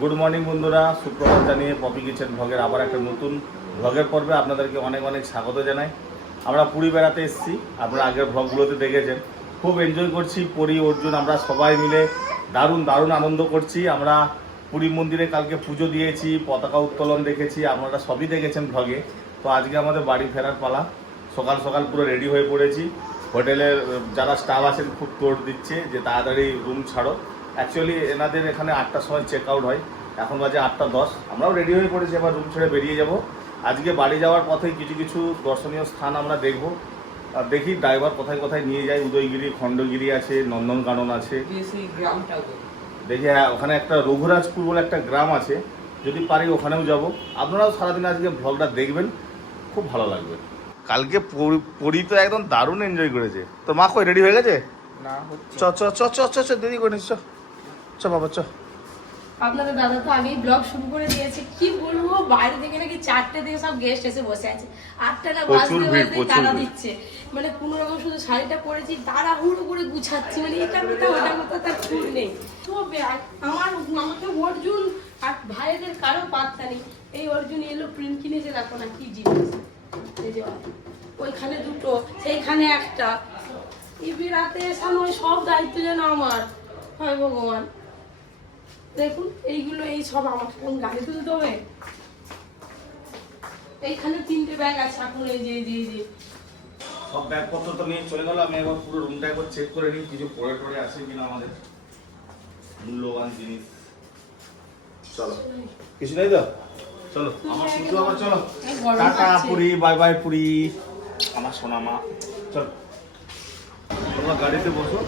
Good morning বন্ধুরা, সুপ্রভাত জানিয়ে পপি কিচেন ভ্লগের আবার একটা নতুন ভ্লগের পর্বে আপনাদেরকে অনেক অনেক স্বাগত জানাই। আমরা পুরী বেড়াতে এসেছি, আপনারা আগের ভ্লগগুলোতে দেখেছেন। খুব এনজয় করছি, পরি অর্জুন আমরা সবাই মিলে দারুণ দারুণ আনন্দ করছি। আমরা পুরী মন্দিরে কালকে পুজো দিয়েছি, পতাকা উত্তোলন দেখেছি, আপনারা সবই দেখেছেন ভ্লগে। তো আজকে আমাদের বাড়ি ফেরার পালা। সকাল সকাল পুরো রেডি হয়ে পড়েছি। হোটেলের যারা স্টাফ আছেন খুব তোড় দিচ্ছে যে তাড়াতাড়ি রুম ছাড়ো। অ্যাকচুয়ালি এনাদের এখানে 8টার সময় চেক আউট হয়, এখন বাজে 8টা 10। আমরাও রেডি হয়ে পড়েছি, এবার রুম ছেড়ে বেরিয়ে যাব। আজকে বাড়ি যাওয়ার পথে কিছু কিছু দর্শনীয় স্থান আমরা দেখব। আর দেখি ড্রাইভার কোথায় কোথায় নিয়ে যায়। উদয়গিরি, খণ্ডগিরি আছে, নন্দনকানন আছে। দেখি হ্যাঁ, ওখানে একটা রঘুরাজপুর বলে একটা গ্রাম আছে, যদি পারি ওখানেও যাব। আপনারাও সারাদিন আজকে ভ্লগটা দেখবেন, খুব ভালো লাগবে। কালকে পরি তো একদম দারুণ এনজয় করেছে। তো মা কই রেডি হয়ে গেছে? না, চ চ চ চ চ চ দেরি করে চ চ বাবা চ। আপনাদের দাদা তো আগেই ব্লগ শুরু করে দিয়েছে। কি বলবো, বাইরে থেকে নাকি 4টে থেকে সব গেস্ট এসে বসে আছে। 8টা না বাজতে তারা দিচ্ছে। মানে কোনো রকম শুধু শাড়িটা পরেছি, তাড়াহুড়ো করে গুছাচ্ছি, মানে এটা কোথা ওটা কোথা তার ঠিক নেই। তো আমাকে অর্জুন আর ভাইদের কারো পাত্তা নেই। এই অর্জুন এলো প্রিন্ট কিনেছে, দেখো না কি জিনিস। এই যে ওইখানে দুটো, সেইখানে একটা। রাতে এসানো সব দায়িত্ব যেন আমার হয়। ভগবান দেখুন, এইগুলো এই সব আমাকে কোন গাড়ি তুলতে হবে। এইখানে 3টে ব্যাগ আছে এখন। এই যে সব ব্যাগপত্র তো নিয়ে চলে গেল। আমি একবার পুরো রুমটা একবার চেক করে নিই, কিছু পড়ে টড়ে আছে কিনা আমাদের মূল্যবান জিনিস। চলো, কিছু নেই তো? চলো আমার শুধু আবার চলো। Tata Puri, bye bye Puri, আমার সোনা মা। চলো তোমরা গাড়িতে বসো,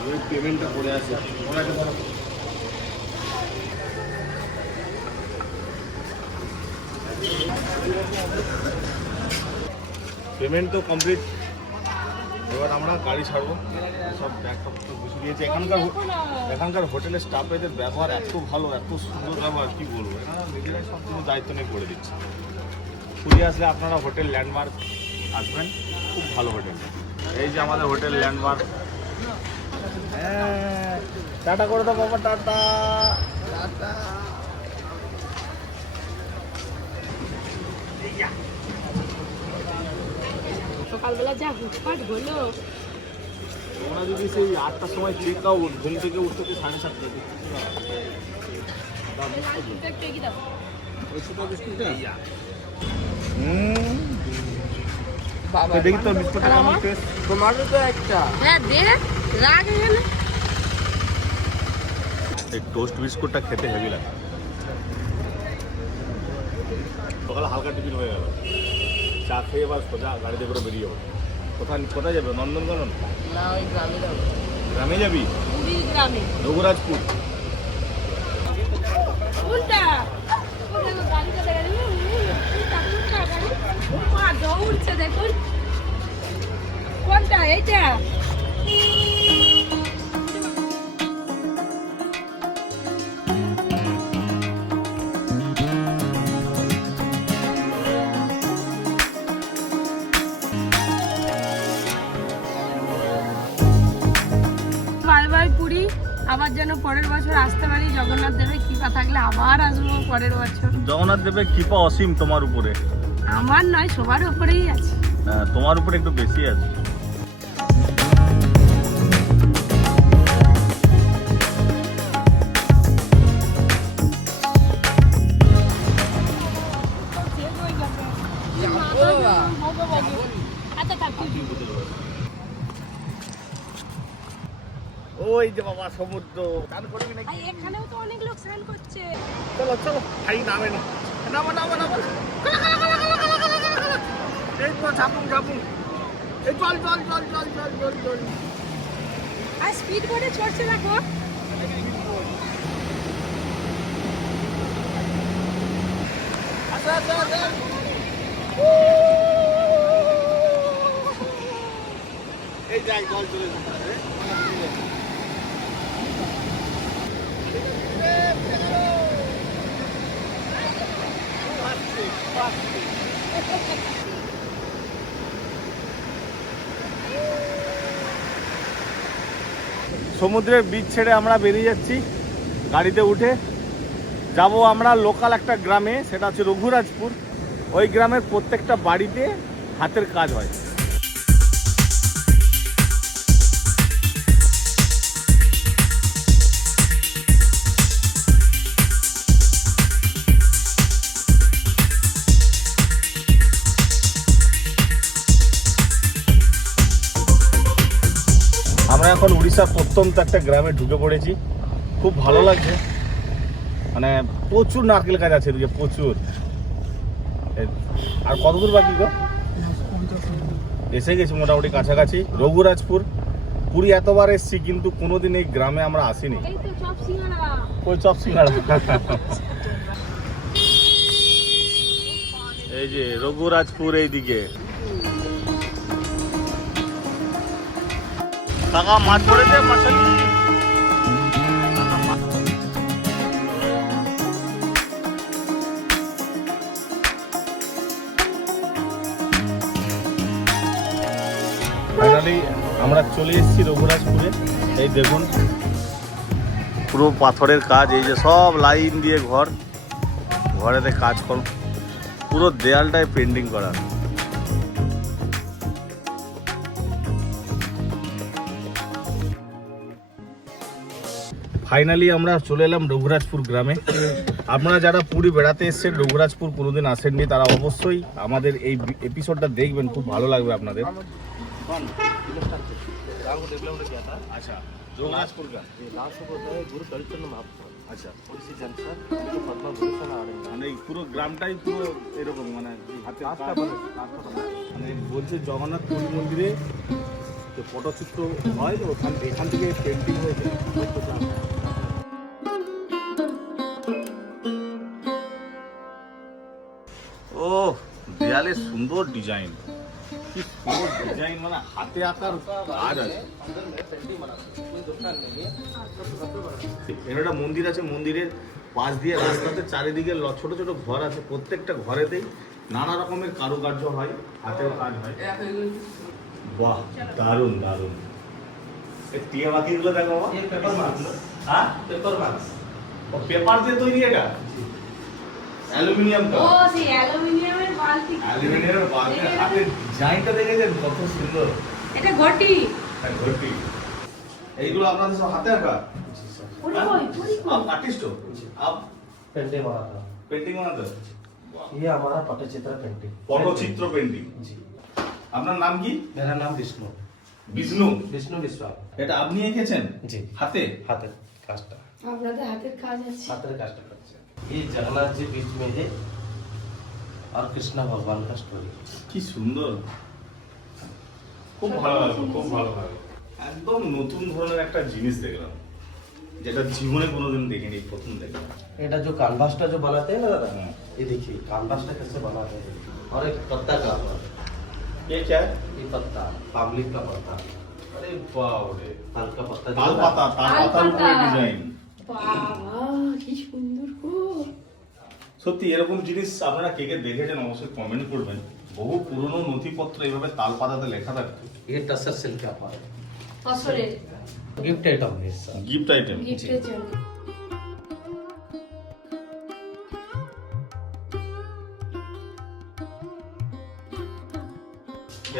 আমি পেমেন্টটা করে আসি। ওনাকে ধরো। পেমেন্ট তো কমপ্লিট, এবার আমরা গাড়ি ছাড়বো। সব ব্যাগপত্র গুছিয়ে দিয়েছে। এখানকার হোটেলের স্টাফেদের ব্যবহার এত ভালো, এত সুন্দর ব্যবহার, কি বলবো। এখানে নিজেরাই সব কিছু দায়িত্ব নিয়ে করে দিচ্ছে। পুরী আসলে আপনারা হোটেল ল্যান্ডমার্ক আসবেন, খুব ভালো হোটেল। এই যে আমাদের হোটেল ল্যান্ডমার্ক। হ্যাঁ, টাটা করে দাও বাবা, টাটা টাটা। সকালবেলা যা হুটপাট হলো। ওরা যদি সেই 8টার সময় চেক আউট, ঘুম থেকে উঠতে 7:30। দেখি তোর বিস্কুটটা কেমন টেস্ট। তোমারও তো একটা। হ্যাঁ দে, রাগ এখানে। এই টোস্ট বিস্কুটটা খেতে হেভি লাগে। সকালে হালকা টিফিন হয়ে গেল, চা খেয়ে এবার সোজা গাড়িতে করে বেরিয়ে যাবো। কোথায় যাবে? নন্দনকানন না, ওই গ্রামে যাবো। গ্রামে যাবি? পুরীর গ্রামে। রঘুরাজপুর। কোনটা? গাড়িটা দেখা যাবে। দৌড়ছে দেখুন। কোনটা? এইটা? Bye bye Puri. আবার যেন পরের বছর আসতে পারি। জগন্নাথ দেবের কৃপা থাকলে আবার আসবো পরের বছর। জগন্নাথ দেবের কৃপা অসীম তোমার উপরে। আমার নয়, সবার উপরেই আছে। হ্যাঁ, তোমার উপরে একটু বেশি আছে। ওই যে বাবা সমুদ্র, স্নান করবি নাকি? এখানেও তো অনেক লোক স্নান করছে। চলো চলো, খাই নামে না, নামো নামো নামো। এই তো ঝাপুন ঝাপুন, এই চল চল চল চল চল চল চল। আর স্পিড বোর্ডে চড়ছে দেখো। আচ্ছা আচ্ছা আচ্ছা। এই যাই জল চলে যাচ্ছে। সমুদ্রের বীচ ছেড়ে আমরা বেরিয়ে যাচ্ছি গাড়িতে উঠে। যাব আমরা লোকাল একটা গ্রামে, সেটা হচ্ছে রঘুরাজপুর। ওই গ্রামের প্রত্যেকটা বাড়িতে হাতের কাজ হয়। আমরা এখন উড়িষ্যার প্রত্যন্ত একটা গ্রামে ঢুকে পড়েছি, খুব ভালো লাগছে। মানে প্রচুর নারকেল গাছ আছে এদিকে, প্রচুর। আর কত দূর বাকি গো? এসে গেছি মোটামুটি কাছাকাছি। রঘুরাজপুর, পুরী এতবার এসেছি কিন্তু কোনোদিন এই গ্রামে আমরা আসিনি। ওই চপ সিঙ্গাড়া। এই যে রঘুরাজপুর এইদিকে। কাকা মাছ পড়েছে, মাছালি। ফাইনালি আমরা চলে এসেছি রঘুরাজপুরে। এই দেখুন পুরো পাথরের কাজ, এই যে সব লাইন দিয়ে ঘর, ঘরেতে কাজ কর, পুরো দেয়ালটায় পেন্টিং করা। ফাইনালি আমরা চলে এলাম রঘুরাজপুর গ্রামে। আপনারা যারা পুরী বেড়াতে এসেছেন, রঘুরাজপুর কোনোদিন আসেননি, তারা অবশ্যই আমাদের এই এপিসোডটা দেখবেন, খুব ভালো লাগবে আপনাদের। अच्छा रघुराजपुर का लास्ट होता है गुरु कल्चर में आपको अच्छा थोड़ी सी जंक्शन तो पद्मा भूषण आ रहे हैं মানে পুরো গ্রামটাই পুরো এরকম, মানে হাতে रास्ता बने रास्ता बना মানে বলছে জগন্নাথ পুরী মন্দিরে যে পটচিত্র হয় ওখান এখান থেকে পেন্টিং হয়েছে। ও দেয়ালে সুন্দর ডিজাইন, কি সুন্দর ডিজাইন, মানে হাতে আঁকার কাজ আছে। এখানে একটা মন্দির আছে, মন্দিরের পাশ দিয়ে রাস্তাতে চারিদিকে ছোট ছোট ঘর আছে, প্রত্যেকটা ঘরেতেই নানা রকমের কারুকার্য হয়, হাতের কাজ হয়। বাহ, দারুণ দারুণ। এই টিয়া বাকিগুলো দেখো বাবা। ये पेपर मार्क्स হ্যাঁ, पेपर मार्क्स ও পেপার দিয়ে তৈরি এটা, অ্যালুমিনিয়াম ও সেই অ্যালুমিনিয়ামের বালতি। অ্যালুমিনিয়ামের বালতি, হাতের ডিজাইনটা দেখেছেন কত সুন্দর। এটা ঘটি। হ্যাঁ, ঘটি। এইগুলো আপনাদের সব হাতে আঁকা? ওরে কই, ওরে কই। आप आर्टिस्ट हो? आप पेंटिंग वाला था पेंटिंग बनाते हो? ये हमारा पटचित्र पेंटिंग পটচিত্র পেন্টিং। जी আপনার নাম কি? मेरा नाम विष्णु বিষ্ণু। विष्णु विश्वास এটা আপনি এঁকেছেন जी হাতে? हाथर काष्टा আপনাদের হাতের কাজ আছে। हाथर काष्टा करते हैं। ये जगन्नाथ जी बीच में है और कृष्णा भगवान का स्टोरी কি সুন্দর, খুব ভালো লাগলো, খুব ভালো লাগলো। একদম নতুন ধরনের একটা জিনিস দেখলাম, যেটা জীবনে কোনোদিন দেখিনি, প্রথম দেখলাম। এটা जो कानवासटा जो बनाते हैं ना दादा हाँ। ये देखिए कानवासटा कैसे बनाते हैं और एक पत्ता का ये क्या है? ये पत्ता पामलिक का पत्ता अरे बाप रे, ताल का पत्ता जो তাল পাতা, তাল পাতার উপরে ডিজাইন। বাবা কি সুন্দর গো। সত্যি এরকম জিনিস আপনারা কে কে দেখেছেন অবশ্যই কমেন্ট করবেন। বহু পুরনো নথিপত্র এইভাবে তাল পাতাতে লেখা থাকতো। ये टसर सिल्क का पार ফসলের गिफ्ट आइटम है सर গিফট আইটেম। গিফটের জন্য।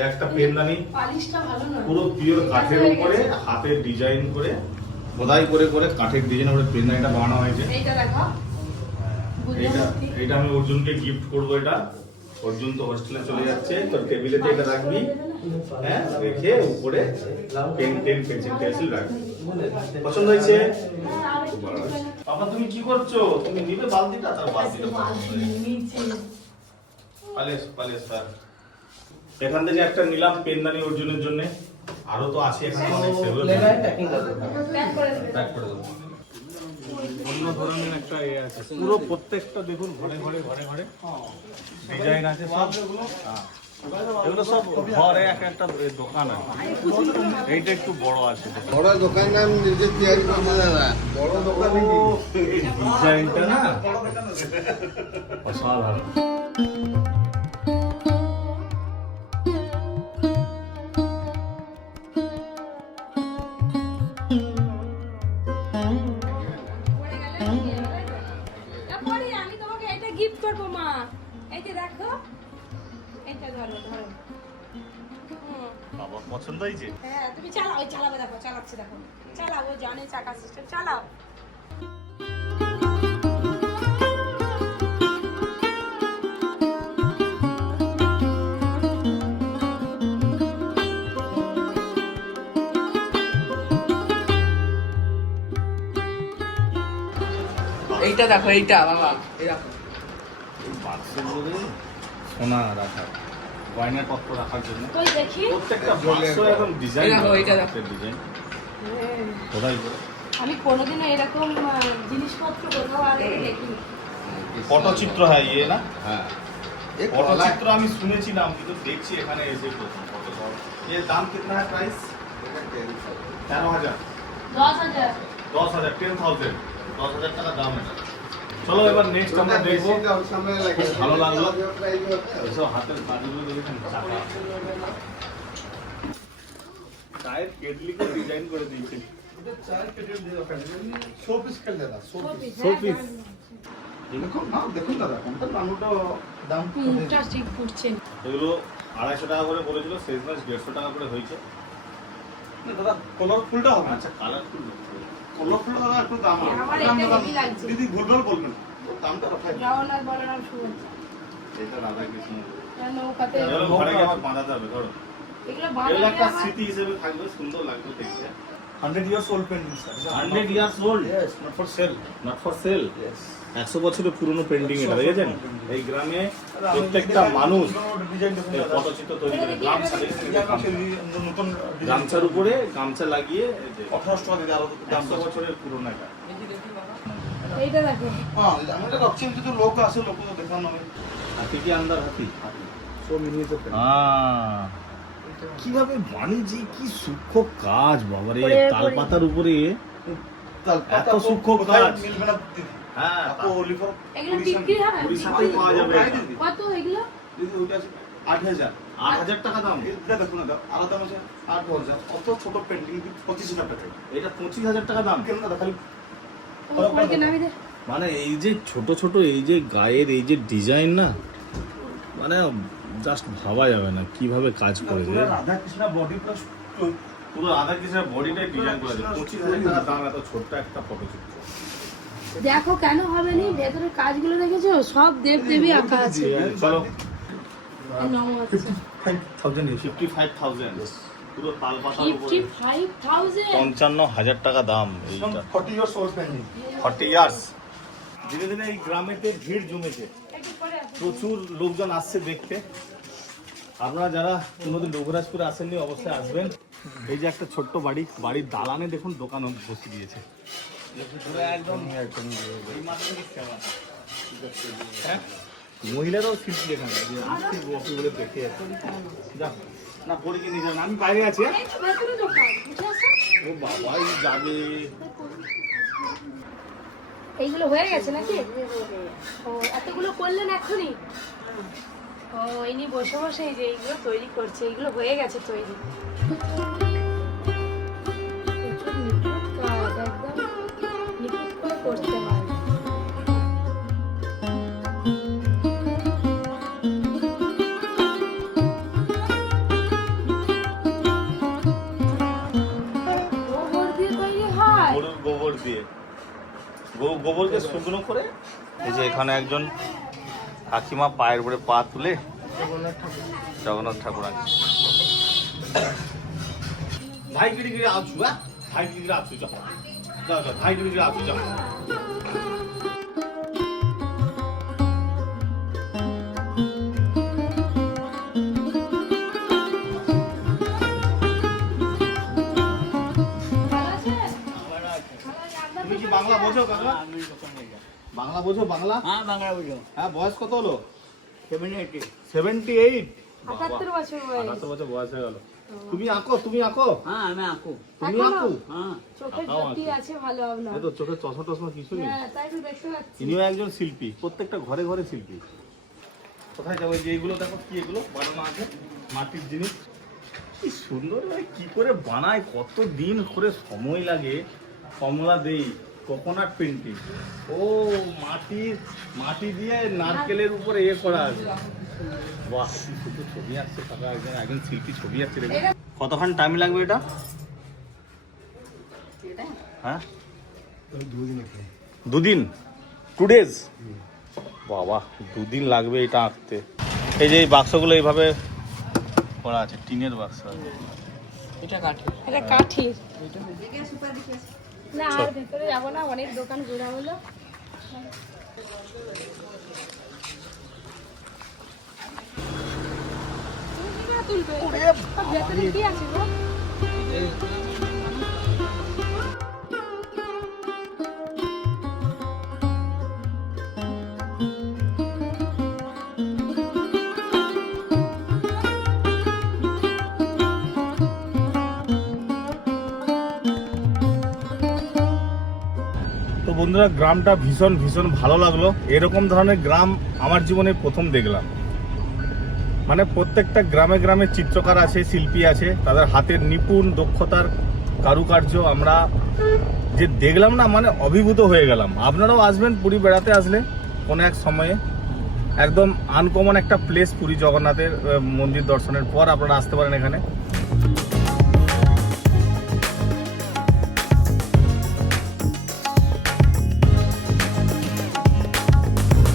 একটা পেনদানি পালিশটা ভালো না। পুরো পিওর কাঠের উপরে হাতের ডিজাইন করে খোদাই করে করে কাঠের ডিজাইন করে পেনদানিটা বানানো হয়েছে। এইটা দেখো। এইটা বুদ্ধমূর্তি। এইটা আমি অর্জুনকে গিফট করবো। এটা অর্জুন তো হোস্টেলে চলে যাচ্ছে, তোর টেবিলেতে এটা রাখবি, হ্যাঁ, রেখে উপরে পেন পেন্সিল টেন্সিল রাখবি। পছন্দ হয়েছে? খুব ভালো হয়েছে। বাবা তুমি কি করছো? তুমি নিবে বালতিটা? তার বালতিটা নিচে। পালেস পালেস স্যার। এখান থেকে একটা নিলাম পেনদানি অর্জুনের জন্য, আরো তো আছে এখানে অনেক, সেগুলো लेना है पैकिंग कर देना প্যাক করে দেবে। প্যাক করে দেবো। অন্য ধরনের একটা আছে, পুরো প্রত্যেকটা দেখুন ঘরে ঘরে ঘরে ঘরে ডিজাইন আছে সব। হ্যাঁ, এগুলো সব ঘরে এক একটা দোকান আছে। এইটা একটু বড় আছে, বড় দোকান নাম নিজে তৈরি করতে দাদা বড় দোকান ডিজাইনটা না অসাধারণ। পরে আমি তোমাকে এটা গিফট করবো মা। এই যে দেখো, এটা ধরো ধরো। বাবা পছন্দ হয়েছে? হ্যাঁ তুমি চালাও, ওই চালাবে দেখো, চালাচ্ছে দেখো, চালাও, ও জানে চাকা সিস্টেম, চালাও। এইটা দেখো, এইটা বাবা, এই দেখো। এই বাক্সগুলোতে সোনা রাখা, গয়না পত্র রাখার জন্য কই দেখি। প্রত্যেকটা বাক্স একদম ডিজাইন, এই দেখো, এইটা দেখো। ডিজাইন হ্যাঁ, খোদাই করে। আমি কোনোদিনও এরকম জিনিসপত্র কোথাও আগে দেখিনি। পটচিত্র হয় ইয়ে না? হ্যাঁ ये পটচিত্র আমি শুনেছি নাম, কিন্তু দেখছি এখানে এসে প্রথম পটচিত্র। এর দাম कितना है प्राइस? 13,000 10,000। 10,000 10,000 10,000 টাকা দাম এটা। চলো এবার নেক্সট আমরা দেখবো। খুব ভালো লাগলো। এসব হাতের কাজগুলো দেখেছেন, চাকা চায়ের কেটলিকে ডিজাইন করে দিয়েছে। शो पीस कर देना शो पीस শোপিস। देखो ना देखो दादा কোনটা দামটা দাম মুখটা ঠিক ফুটছে। এগুলো 250 টাকা করে বলেছিল, শেষ মাস 150 টাকা করে হয়েছে। না দাদা কালারফুলটা হবে আচ্ছা কালারফুল কালারফুল দাদা একটু দাম হবে আমার এটা হেভি লাগছে। দিদি ভুলভাল বলবেন তো দামটা রাখাই জগন্নাথ বলরাম শুভেচ্ছা। এটা রাধা কৃষ্ণ। নৌকাতে এগুলো ঘরে গিয়ে আবার বাঁধাতে হবে, ধরো এগুলো এগুলো বানালে একটা আমার স্মৃতি হিসেবে থাকবে, সুন্দর লাগবে দেখতে। 100 years old painting sir 100 years old, yes not for sale not for sale। yes 100 বছরের পুরনো পেন্টিং এটা, দেখেছেন? এই গ্রামে প্রত্যেকটা মানুষ ডিজাইন এই পটচিত্র তৈরি করে গামছা, দেখেছেন? এই যে গামছা। নতুন গামছার উপরে গামছা লাগিয়ে এই যে 1800 টাকা দিতে আরো দাম 100 বছরের পুরনো এটা। এইটা দেখো। হ্যাঁ আমি এটা রাখছি কিন্তু লোক আসে লোক তো দেখানো হবে হাতি কি আন্দার হাতি? সো মিনিয়েচার কিভাবে বানিয়েছি, কি সূক্ষ্ম কাজ বাবারে! করে করে। তালপাতার উপরে এত সূক্ষ্ম কাজ। মিলবে না দিদি হ্যাঁ আপু ওলিফর এগুলো বিক্রি হয়? উড়িষ্যাতেই পাওয়া যাবে এটা। দিদি কত এগুলো? দিদি ওইটা আছে 8000 8,000 টাকা দাম। এটা দেখুন না দাও আলাদা আছে 8000 অত ছোট পেন্টিং 25000 টাকা এটা 25,000 টাকা দাম। কেন দাদা খালি ওপরে নামিয়ে দে। মানে এই যে ছোট ছোট এই যে গায়ের এই যে ডিজাইন না, মানে জাস্ট ভাবা যাবে না কিভাবে কাজ করেছে। পুরো রাধা কৃষ্ণ বডি প্লাস পুরো রাধা কৃষ্ণের বডিটাই ডিজাইন করেছে। 25,000 টাকা দাম এত ছোট্ট একটা ফটোচিত্র। দেখো কেন হবে নি, ভেতরে কাজগুলো দেখেছো? সব দেব দেবী আঁকা আছে। চলো এই নাও আছে। 55,000 পুরো তালপাতার উপরে 55,000। 55,000 টাকা দাম এইটা। 40 years old painting 40 ইয়ার্স। দিনে দিনে এই গ্রামেতে ভিড় জমেছে, একটু পরে আসো। প্রচুর লোকজন আসছে দেখতে। আপনারা যারা কোনোদিন রঘুরাজপুরে আসেননি অবশ্যই আসবেন। এই যে একটা ছোট্ট বাড়ি, বাড়ির দালানে দেখুন দোকান বসিয়ে দিয়েছে। পুরো একদম এই মাথা থেকে famous। হ্যাঁ? মহিলারাও শিল্পী এখানে, যে আসছে বলে দেখে যা না পরে কি নিয়ে যাবেন, আমি বাইরে আছি। হ্যাঁ? এই তো ভেতরে দোকান, বুঝে আসো। ও বাবাই যাবে। এইগুলো হয়ে গেছে নাকি? ও এতগুলো করলেন এখনই? ও ইনি বসে বসে এই যে এইগুলো তৈরি করছে, এইগুলো হয়ে গেছে তৈরি। প্রচুর নিখুঁত কাজ, একদম নিখুঁত করে করতে হয়। গোবর দিয়ে তৈরি হয়? গরুর গোবর দিয়ে, গোবরকে শুকনো করে। এই যে এখানে একজন কাকিমা পায়ের উপরে পা তুলে জগন্নাথ ঠাকুর আছে। ভাই গিরি গিরি আছু, হ্যাঁ ভাই গিরি গিরি আছু, যাও যাও যাও, ভাই গিরি গিরি আছু, যাও। ভালো আছে? তুমি কি বাংলা বোঝো কাকা? বাংলা বোঝো? বাংলা হ্যাঁ বাংলা বুঝো। হ্যাঁ, বয়স কত হলো? 78 78। 78 বছর বয়স। 78 বছর বয়স হয়ে গেল। তুমি আঁকো, তুমি আঁকো, হ্যাঁ আমি আঁকো। তুমি এখনো? আঁকো। হ্যাঁ চোখের আঁকাও জ্যোতি আছে। আছে ভালো আপনার। এই তো চোখে চশমা টশমা কিছু নেই। হ্যাঁ তাই তো দেখতে পাচ্ছি। ইনিও একজন শিল্পী, প্রত্যেকটা ঘরে ঘরে শিল্পী। কোথায় যাবো? এই যে এইগুলো দেখো, কি এগুলো বানানো আছে, মাটির জিনিস। কি সুন্দর ভাই, কি করে বানায়, কত দিন করে সময় লাগে। কমলা দেই কোকোনাট পেন্টিং। ও মাটি দিয়ে নারকেলের উপরে ইয়ে করা আছে। বাহ, কি সুন্দর ছবি আসছে, কাকা একজন শিল্পী ছবি আসছে। কতক্ষণ টাইম লাগবে এটা? হ্যাঁ, 2 দিন, 2 ডেজ। বাবা, 2 দিন লাগবে এটা আঁকতে। এই যে এই বাক্সগুলো এইভাবে করা আছে, টিনের বাক্স। এটা কাঠি। এটা কাঠির। না আর ভেতরে যাবো না, অনেক দোকান ঘোরা হলো। তুলবে ভেতরে কি আছে গো? তো বন্ধুরা, গ্রামটা ভীষণ ভীষণ ভালো লাগলো। এরকম ধরনের গ্রাম আমার জীবনে প্রথম দেখলাম। মানে প্রত্যেকটা গ্রামে গ্রামে চিত্রকার আছে, শিল্পী আছে, তাদের হাতের নিপুণ দক্ষতার কারুকার্য আমরা যে দেখলাম না, মানে অভিভূত হয়ে গেলাম। আপনারাও আসবেন পুরী বেড়াতে, আসলে কোনো এক সময়ে একদম আনকমন একটা প্লেস পুরী জগন্নাথের মন্দির দর্শনের পর আপনারা আসতে পারেন এখানে।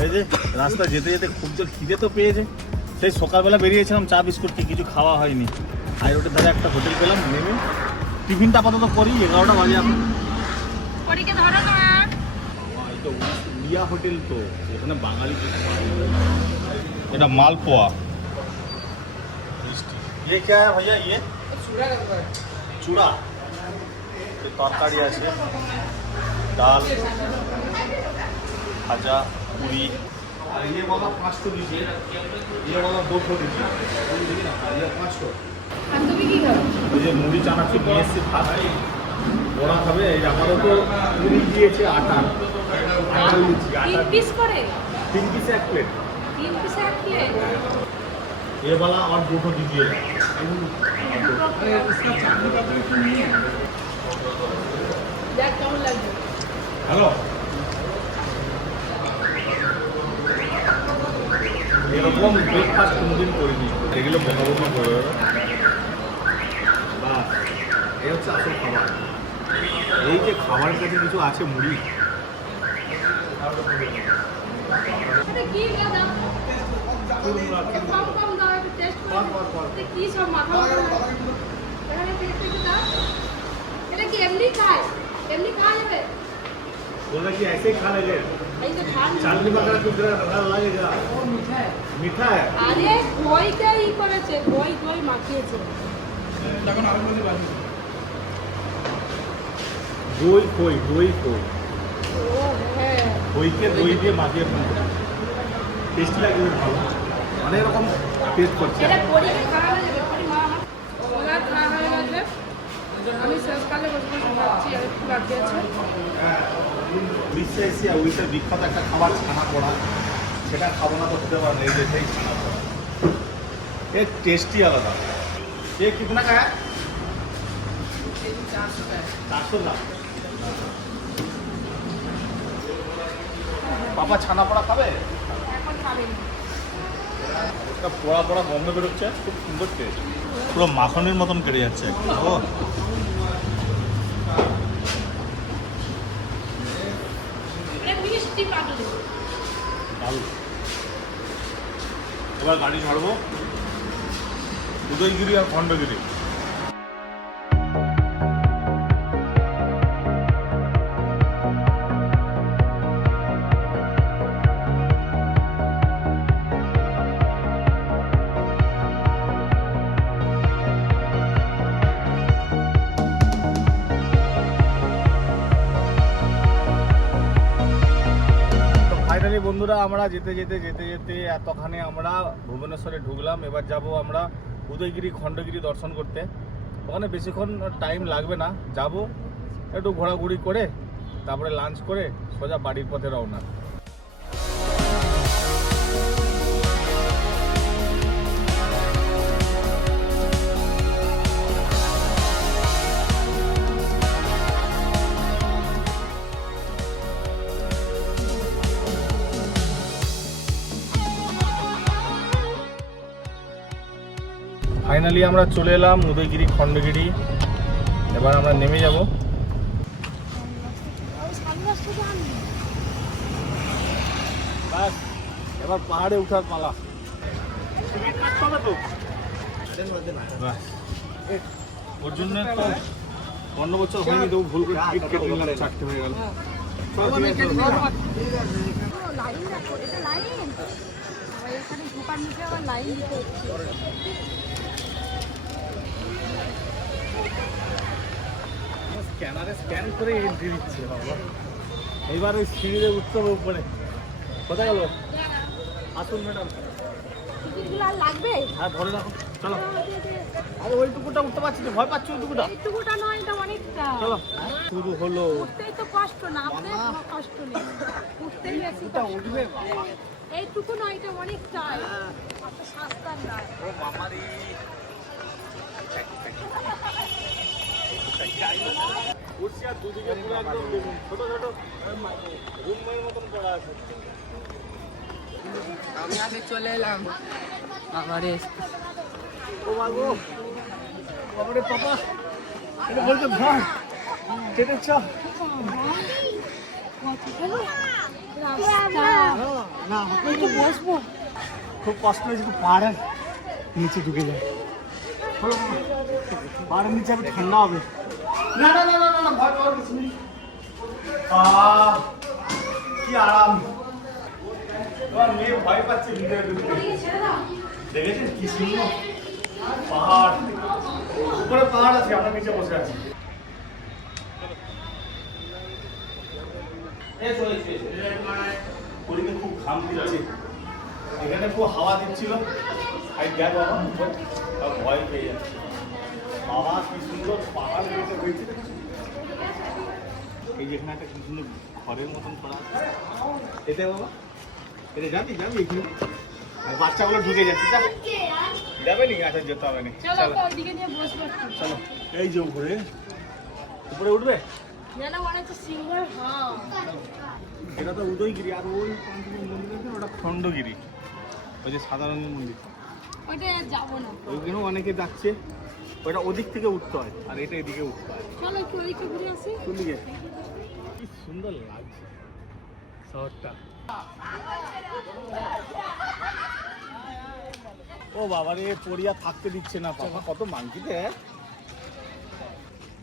এই যে রাস্তা যেতে যেতে খুব জোর খিদে তো পেয়েছে। সেই সকালবেলা বেরিয়েছিলাম, চা বিস্কুট কিছু খাওয়া হয়নি। হাই রোডের ধারে একটা হোটেল পেলাম, নেমে টিফিনটা আপাতত করি। 11টা বাজে এখন। পরীকে ধরো না। এই তো উড়িয়া হোটেল, তো এখানে বাঙালি কিছু পাওয়া যাবে। এটা মালপোয়া মিষ্টি। ये क्या है भैया? ये चूड़ा। ये तरकारी আছে, ডাল, भाजा, पूरी। ये वाला 500 दीजिए, ये वाला 200 दीजिए, ये 500। আর তুমি কি খাবে? এই যে মুড়ি চানাচুর নিয়ে এসেছি, ভাত ওরা খাবে। এই আমারও তো মুড়ি দিয়েছে, আটা লুচি, 3 পিস করে? 3 পিস 1 প্লেট। 3 পিস এক প্লেট। ये वाला और 200 दीजिएगा। দেখ কেমন লাগবে। হ্যালো, এরকম ব্রেকফাস্ট কোনোদিন করিনি, এগুলো বকাবকি করে। বাস, এই হচ্ছে আসল খাবার। এই যে খাবারের কাছে কিছু আছে, মুড়ি। এটা কি দাদা? কম কম দাও, একটু টেস্ট করো। এটা কি সব মাথা মাথা? এখানে টেস্ট একটু দাও। এটা কি এমনি খায়? এমনি খাওয়া যাবে? बोला कि ऐसे ही खा लेंगे, এই তো খান। चांदनी वगैरह कुछ लगेगा। मीठा है। আরে দইটা ই করেছে, দই মাখিয়েছে। দই কই, দই কই, ও হ্যাঁ, দইকে দই দিয়ে মাখিয়ে ফেলতে টেস্টি লাগে, ভালো। অনেক রকম টেস্ট করছে। এটা পরিকে খাওয়া হয়ে যাবে। পরি মা আমার ওরা খাওয়া হয়ে গেছে। আমি শেষকালে বসে খাচ্ছি, আর একটু বাকি আছে। উড়িষ্যা এসে উড়িষ্যার বিখ্যাত একটা খাবার ছানা পোড়া, সেটা খাবো না তো হতে পারে না। এই যে সেই ছানা পোড়া, এর টেস্টি আলাদা। ये कितना का है? 400 का। পাপা ছানা পোড়া খাবে? এখন খাবেন। একটা পোড়া পোড়া গন্ধ বেরোচ্ছে, খুব সুন্দর টেস্ট, পুরো মাখনের মতন কেটে যাচ্ছে। ও এটা মিষ্টি পাগলি। দারুণ। এবার গাড়ি ছাড়বো উদয়গিরি আর খণ্ডগিরি। ফাইনালি বন্ধুরা, আমরা যেতে যেতে যেতে যেতে এতখানে আমরা ভুবনেশ্বরে ঢুকলাম। এবার যাব আমরা উদয়গিরি খণ্ডগিরি দর্শন করতে। ওখানে বেশিক্ষণ টাইম লাগবে না, যাব একটু ঘোরাঘুরি করে, তারপরে লাঞ্চ করে সোজা বাড়ির পথে রওনা। ফাইনালি আমরা চলে এলাম উদয়গিরি খণ্ডগিরি। এবার আমরা নেমে যাব। বাস এবার পাহাড়ে উঠার পালা। টিকিট কাটতে হবে তো? বাস ওর জন্য তো 15 বছর হয়নি তো ভুল করে টিকিট কেটে নিলাম, 4টে হয়ে গেল। লাইন দেখো, এটা লাইন। আবার এখানে ঢোকার নিচে আবার লাইন দিতে হচ্ছে। স্ক্যানারে স্ক্যান করে এন্ট্রি দিচ্ছে বাবা। এইবার ওই সিঁড়িতে উঠতে হবে উপরে। কোথায় গেল? আসুন ম্যাডাম। টিকিটগুলো আর লাগবে? হ্যাঁ ধরে রাখো, চলো। আরে ওইটুকুটা উঠতে পারছি না, ভয় পাচ্ছি ওইটুকুটা। এইটুকুটা নয়, এটা অনেকটা। চলো শুরু হলো। উঠতেই তো কষ্ট, নামতে কোনো কষ্ট নেই। উঠতেই বেশি এটা কষ্ট। উঠবে বাবা। এইটুকু নয়, এটা অনেকটা। অত সস্তার নয়। ও মামারি। উঠছি আর দুদিকে পুরো একদম ছোট ছোট রুমের মতন করা আছে। আমি আগে চলে এলাম আমারে ও বাবু, বাবারে পাপা, এটা বলতে ভয়। চেটে চ। না একটু বসবো। খুব কষ্ট হয়েছে, একটু পাহাড়ের নিচে ঢুকে যায়। চলো বাবা, পাহাড়ের নিচে আবার ঠান্ডা হবে। না না না না না, ভয় পাওয়ার কিছু নেই। কি আরাম। তোমার মেয়ে ভয় পাচ্ছে ভিতরে ঢুকতে। দেখেছেন কি সুন্দর পাহাড়, উপরে পাহাড় আছে, আমরা নিচে বসে আছি। পরীকে খুব ঘাম দিচ্ছে, এখানে খুব হাওয়া দিচ্ছিল। আর দেখ বাবা, ভয় পেয়ে যাচ্ছে। বাবা কি সুন্দর পাহাড় হয়েছে। এই যেখানে একটা কি সুন্দর ঘরের মতন করা আছে। এতে বাবা, এটা যাবি যাবি এখানে। আর বাচ্চাগুলো ঢুকে যাচ্ছে, যাবে নি? আচ্ছা যেতে হবে না, চলো ওইদিকে নিয়ে বসবো একটু। চলো। এই যে উপরে উপরে উঠবে। যেন মনে হচ্ছে সিঙ্গল। হ্যাঁ, এটা তো উদয়গিরি, আর ওই মন্দির আছে ওটা খণ্ডগিরি, ওই যে সাদা রঙের মন্দির। ওইটা আর যাবো না। ওইখানেও অনেকে যাচ্ছে। ওইটা ওদিক থেকে উঠতে হয়, আর এটা এদিকে উঠতে হয়। চলো একটু ওইদিকে ঘুরে আসি। চলে গেছে। কি সুন্দর লাগছে শহরটা। ও বাবা রে, পড়িয়া থাকতে দিচ্ছে না বাবা, কত মাংকিতে।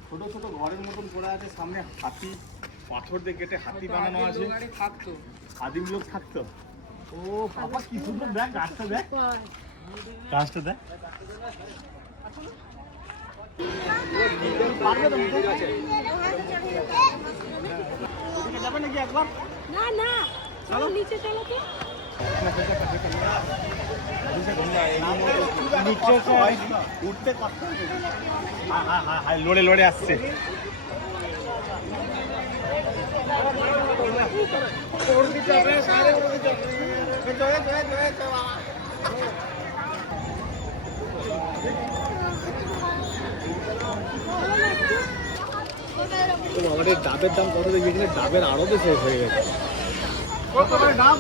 ছোট ছোট ঘরের মতন পড়ে আছে, সামনে হাতি, পাথর দিয়ে কেটে হাতি বানানো আছে। থাকতো আদিম লোক থাকতো। ও বাবা কি সুন্দর, দেখ গাছটা, দেখ গাছটা, দেখ। পারবে তো? ঠিক আছে, যাবে নাকি একবার? না না, চলো নিচে চলো তো। উঠতে কষ্ট লড়ে লড়ে আসছে। আমাদের ডাবের দাম কত দেখি? এখানে ডাবের আরো তো শেষ হয়ে গেছে। ডাব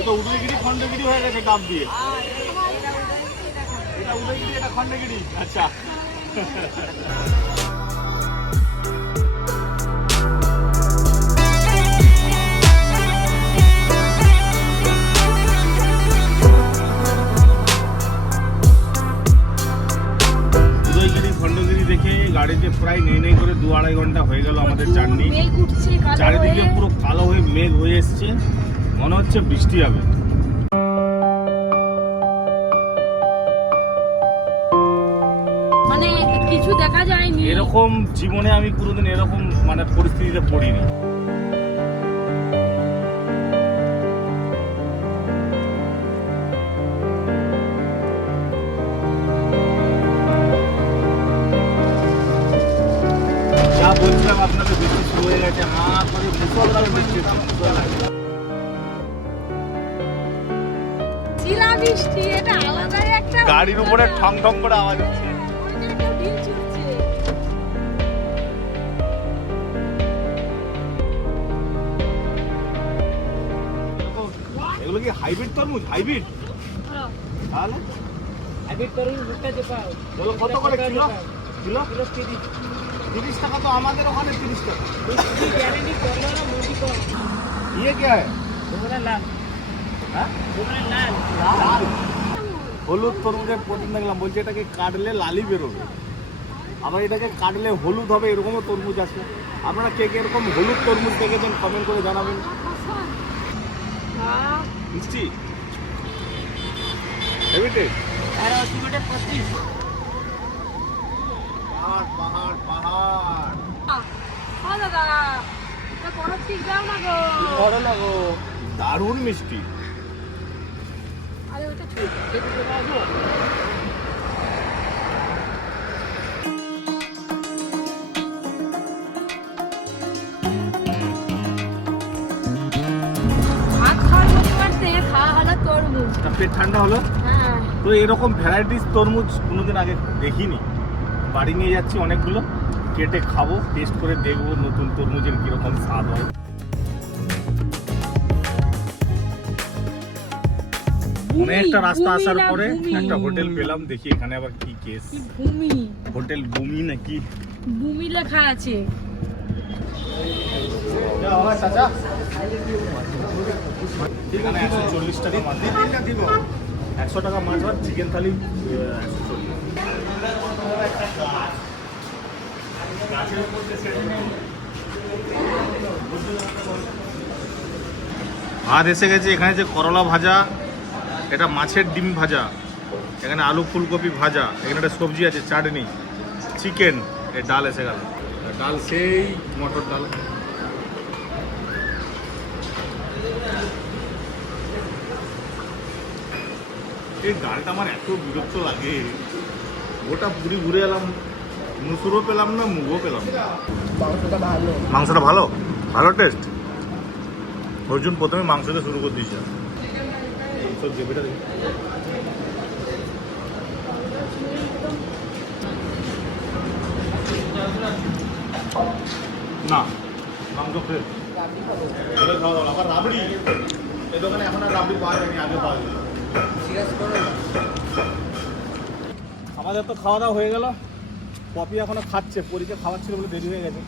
এটা উদয়গিরি খণ্ডগিরি হয়ে গেছে ডাব দিয়ে। এটা উদয়গিরি, এটা খণ্ডগিরি। আচ্ছা গাড়িতে প্রায় নেই করে 2-2.5 ঘন্টা হয়ে গেল আমাদের জার্নি। চারিদিকে পুরো কালো হয়ে মেঘ হয়ে এসছে, মনে হচ্ছে বৃষ্টি হবে। মানে কিছু দেখা যায়নি এরকম জীবনে আমি কোনোদিন এরকম মানে পরিস্থিতিতে পড়িনি। বলছিলাম আপনাকে বৃষ্টি শুরু হয়ে গেছে, করে মুসলধারে বৃষ্টি শিলাবৃষ্টি, এটা আলাদাই একটা। গাড়ির উপরে ঠং ঠং করে আওয়াজ হচ্ছে। এগুলো কি কি হাইব্রিড তরমুজ? হাইব্রিড তাহলে বলো কত করে কিলো? কিলো 30 টাকা। তো আমাদের ওখানে 30 টাকা। ये क्या है? হ্যাঁ? লাল। হলুদ তরমুজের প্রোটিন দেখলাম, বলছে এটাকে কাটলে লালি বেরোবে, আবার এটাকে কাটলে হলুদ হবে, এরকমও তরমুজ আছে। আপনারা কে কে এরকম হলুদ তরমুজ দেখেছেন কমেন্ট করে জানাবেন। মিষ্টি হেভিটেড। পাহাড় পাহাড় পাহাড় বড় লাগো, দারুণ মিষ্টি। পেট ঠান্ডা হলো। তো এরকম ভ্যারাইটিস তরমুজ কোনোদিন আগে দেখিনি। বাড়ি নিয়ে যাচ্ছি অনেকগুলো, কেটে খাবো, টেস্ট করে দেখবো নতুন তরমুজের কিরকম স্বাদ হয়। অনেকটা রাস্তা আসার পরে একটা হোটেল পেলাম, দেখি এখানে আবার কি কেস। হোটেল বুমি নাকি বুমি লেখা আছে। এখানে 140 টাকা মাছ, 100 টাকা মাছ ভাত, চিকেন থালি 140। ভাত এসে গেছে। এখানে যে করলা ভাজা, এটা মাছের ডিম ভাজা, এখানে আলু ফুলকপি ভাজা, এখানে একটা সবজি আছে, চাটনি, চিকেন, এর ডাল এসে গেল। ডাল সেই মটর ডাল। এই ডালটা আমার এত বিরক্ত লাগে, গোটা পুরি ঘুরে এলাম, মুসুরও পেলাম না, মুগও পেলাম না। মাংসটা ভালো, ভালো টেস্ট। অর্জুন প্রথমে মাংসটা শুরু করে দিয়েছে। গ্রেভিটা দেখি না, মাংস ফ্রেশ। খাওয়া দাওয়া আবার রাবড়ি, এই দোকানে এখন আর রাবড়ি পাওয়া যায়নি, আগে পাওয়া যায়। আমাদের তো খাওয়া দাওয়া হয়ে গেল। পপি এখনো খাচ্ছে, পরীকে খাওয়াচ্ছিল বলে দেরি হয়ে গেছে।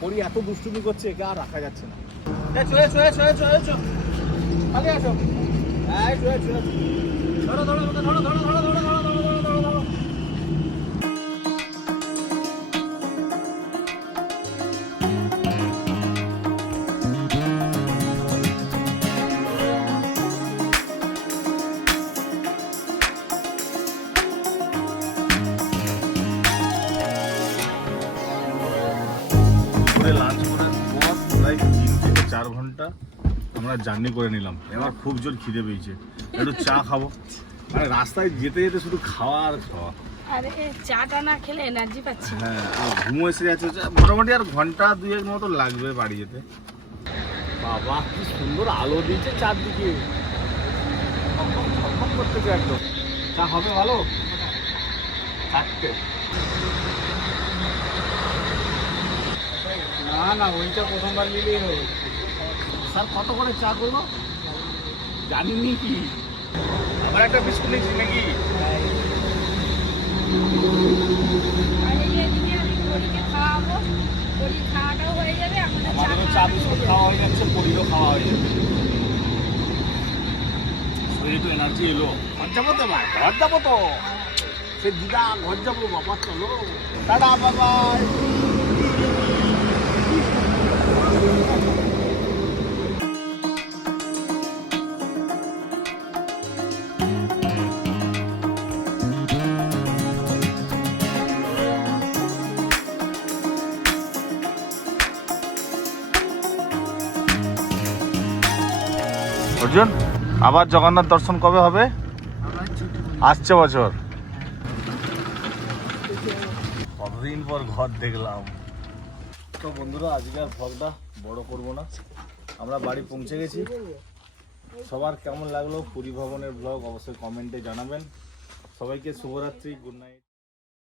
পরি এত দুষ্টুমি করছে, একে আর রাখা যাচ্ছে না। খালি আসো, ধরো ধরো ধরো ধরো ধরো ধরো ধরো ধরো ধরো ধরো। লাঞ্চ করার পর প্রায় 3 থেকে 4 ঘন্টা আমরা জার্নি করে নিলাম। এবার খুব জোর খিদে পেয়েছে, একটু চা খাবো। মানে রাস্তায় যেতে যেতে শুধু খাওয়া আর খাওয়া। আরে চাটা না খেলে এনার্জি পাচ্ছি। হ্যাঁ, ঘুমো এসে যাচ্ছে। মোটামুটি আর ঘন্টা 2-1 মতো লাগবে বাড়ি যেতে। বাবা কি সুন্দর আলো দিচ্ছে চারদিকে, করতেছে একদম। চা হবে ভালো, চারটে। না ওইটা প্রথমবার নিলেই হবে। স্যার কত করে চা করবো জানিনি কি? আবার একটা বিস্কুট নিচ্ছি নাকি? আমাদেরও চা বিস্কুট খাওয়া হয়ে যাচ্ছে, পরিরও খাওয়া হয়ে যাচ্ছে। শরীরে তো এনার্জি এলো। ঘর যাবো তো ভাই, ঘর যাবো তো। সে দিদা ঘর যাবো, বাবা চলো টাটা বাবা। অর্জুন, আবার জগন্নাথ দর্শন কবে হবে? আসছে বছর। কতদিন পর ঘর দেখলাম। তো বন্ধুরা, আজকে আর ভ্লগটা বড় করব না, আমরা বাড়ি পৌঁছে গেছি। সবার কেমন লাগলো পুরী ভ্রমণের ভ্লগ অবশ্যই কমেন্টে জানাবেন। সবাইকে শুভরাত্রি, গুড নাইট।